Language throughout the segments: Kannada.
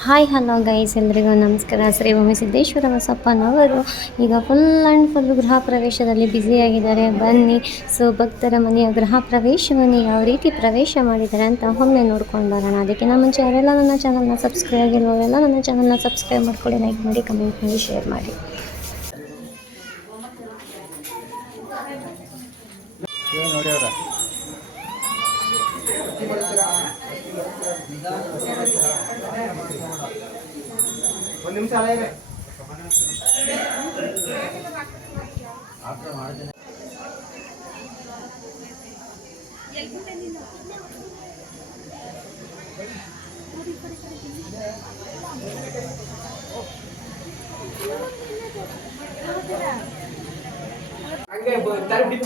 ಹಾಯ್ ಹಲೋ ಗೈಸ್, ಎಲ್ರಿಗೂ ನಮಸ್ಕಾರ. ಶ್ರೀ ಸಿದ್ದೇಶ್ವರ ಬಸಪ್ಪನವರು ಈಗ ಫುಲ್ ಗೃಹ ಪ್ರವೇಶದಲ್ಲಿ ಬ್ಯುಸಿಯಾಗಿದ್ದಾರೆ. ಬನ್ನಿ, ಸೊ ಭಕ್ತರ ಮನೆಯ ಗೃಹ ಪ್ರವೇಶವನ್ನು ಯಾವ ರೀತಿ ಪ್ರವೇಶ ಮಾಡಿದ್ದಾರೆ ಅಂತ ಒಮ್ಮೆ ನೋಡ್ಕೊಂಡು ಬರೋಣ. ಅದಕ್ಕಿಂತ ಮುಂಚೆ ಯಾರೆಲ್ಲ ನನ್ನ ಚಾನಲ್ನ ಸಬ್ಸ್ಕ್ರೈಬ್ ಆಗಿರುವವರೆಲ್ಲ ನನ್ನ ಚಾನಲ್ನ ಸಬ್ಸ್ಕ್ರೈಬ್ ಮಾಡ್ಕೊಳ್ಳಿ, ಲೈಕ್ ಮಾಡಿ, ಕಮೆಂಟ್ ಮಾಡಿ, ಶೇರ್ ಮಾಡಿ. ಒಂದು ನಿಮಿಷ ಅಲ್ಲ ಇದೆ ಹಂಗೆ ತರಬಿಡಿ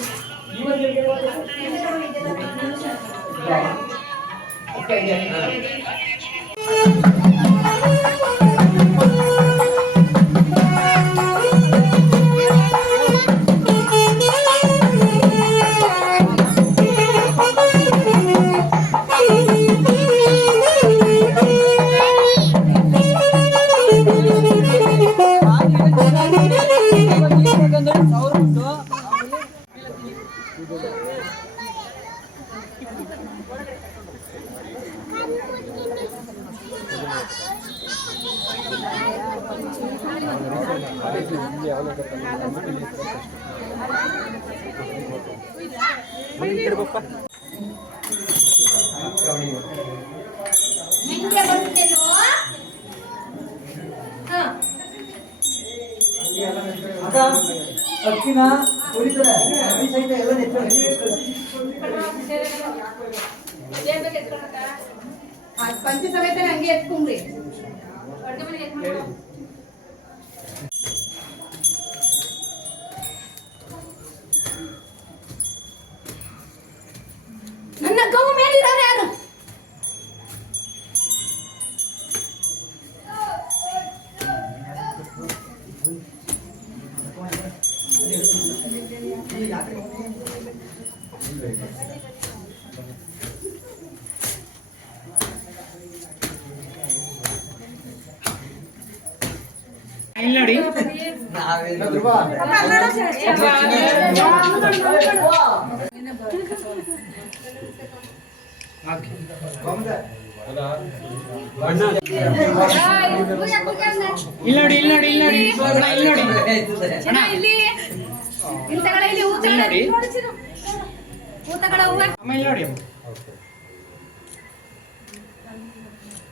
ಅಕ್ಕಿನ ಹೊಡಿತಾರೆ ಸಹಿತ ಎಲ್ಲ ಪಂಚ ಸಮೇತ ಹಂಗೆ ಎತ್ಕೊಂಡ್ರಿ. ನನ್ನ ಗೌ ಮೇಲಿರೋರು ಯಾರು?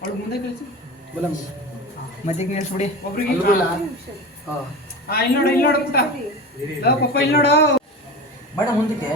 ನೋಡಿ ಮುಂದೆ ಕಳಿಸಿ ಮಧ್ಯಕ್ಕೆ ನಿಲ್ಸ್ಬಿಡಿ ಒಬ್ರಿಗೆ. ಇಲ್ಲಿ ನೋಡು ಪುಟ್ಟ ಪಪ್ಪ, ಇಲ್ಲಿ ನೋಡು ಬೇಡ ಮುಂದಕ್ಕೆ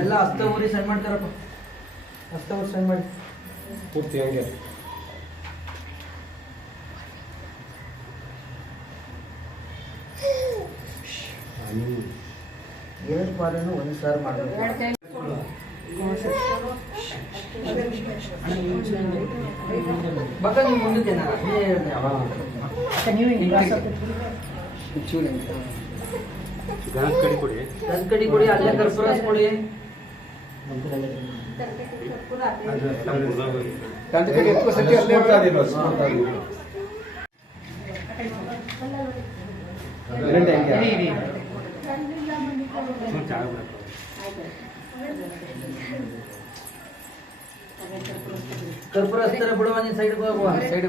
ಎಲ್ಲ ಹಸ್ತ ಊರಿ ಸೆಂಡ್ ಮಾಡ್ತಾರಪ್ಪ. ಹಸ್ತ ಊರಿ ಸೆಂಡ್ ಮಾಡಿ ಪೂರ್ತಿ ಹಂಗೆ ಎರಡು ಪಾಲನ್ನು ಒಂದು ಸಾರು ಮಾಡಬೇಕು. ಬಕ್ಕ ನೀವು ಮುಂದಕ್ಕೆ ಕಡಿ ಕೊಡಿ, ಅಲ್ಲೇ ಕರ್ಪೂರಸ್ ಕೊಡಿ. ಕರ್ಪೂರ ಹಚ್ತಾರೆ ಬಿಡುವ, ಸೈಡ್ ಸೈಡ್.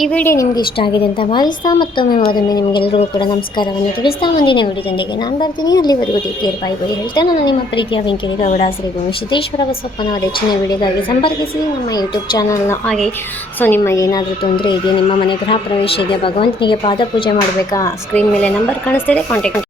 ಈ ವಿಡಿಯೋ ನಿಮ್ಗೆ ಇಷ್ಟ ಆಗಿದೆ ಅಂತ ಭಾವಿಸ್ತಾ ಮತ್ತೊಮ್ಮೆ ನಿಮಗೆಲ್ಲರಿಗೂ ಕೂಡ ನಮಸ್ಕಾರವನ್ನು ತಿಳಿಸ್ತಾ ಮುಂದಿನ ವಿಡಿಯೋದೊಂದಿಗೆ ನಾನು ಬರ್ತೀನಿ. ಅಲ್ಲಿವರೆಗೂ ಟೇಕ್ ಕೇರ್, ಬೈ ಬೈ ಹೇಳ್ತಾ ನಾನು ನಿಮ್ಮ ಪ್ರೀತಿಯ ವೆಂಕಟೇಶ್ವರ ಗೌಡ ಶ್ರೀ ಸಿದ್ದೇಶ್ವರ ಬಸಪ್ಪನವರ ಹೆಚ್ಚಿನ ವಿಡಿಯೋಗಾಗಿ ಸಂಪರ್ಕಿಸಿ ನಮ್ಮ ಯೂಟ್ಯೂಬ್ ಚಾನಲ್ನ. ಹಾಗೆ ಸೊ ನಿಮಗೆ ಏನಾದರೂ ತೊಂದರೆ ಇದೆಯಾ, ನಿಮ್ಮ ಮನೆ ಗೃಹ ಪ್ರವೇಶ ಇದೆಯಾ, ಭಗವಂತನಿಗೆ ಪಾದ ಪೂಜೆ ಮಾಡಬೇಕಾ, ಸ್ಕ್ರೀನ್ ಮೇಲೆ ನಂಬರ್ ಕಾಣಿಸ್ತಿದೆ, ಕಾಂಟ್ಯಾಕ್ಟ್